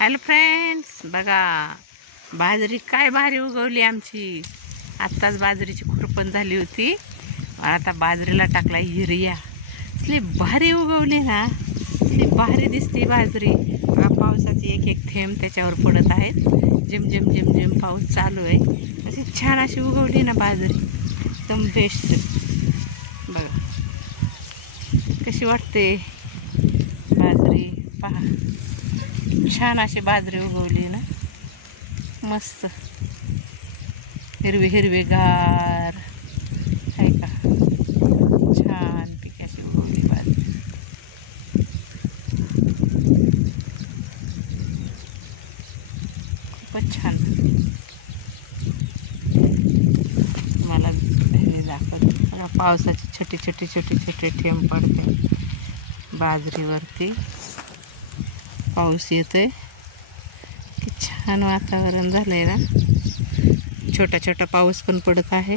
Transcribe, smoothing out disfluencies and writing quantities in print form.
Hello friends, बघा बाजरी काय भारी उगवली आमची. आत्ताच बाजरीची खुरपण झाली होती. आता बाजरीला टाकला युरिया. इतकी भारी उगवली ना, इतकी भारी दिसते बाजरी. बघा पावसाचे एक एक थेंब त्याच्यावर पडत आहेत. जिम जिम जिम जिम पाऊस चालू आहे. अशी छान अशी उगवली ना बाजरी, एकदम बेस्ट. बघा कशी वाटते बाजरी, पहा छान अशी बाजरी उगवली ना, मस्त हिरवी हिरवी गार आहे का. छान पिकी अशी उगवली बाजरी. खूपच छान. मला हे दाखवत पावसाचे छोटे छोटे छोटे छोटे थेंब पडते बाजरीवरती. पाऊस येतोय, की छान वातावरण झालंय ना. छोटा छोटा पाऊस पण पडत आहे.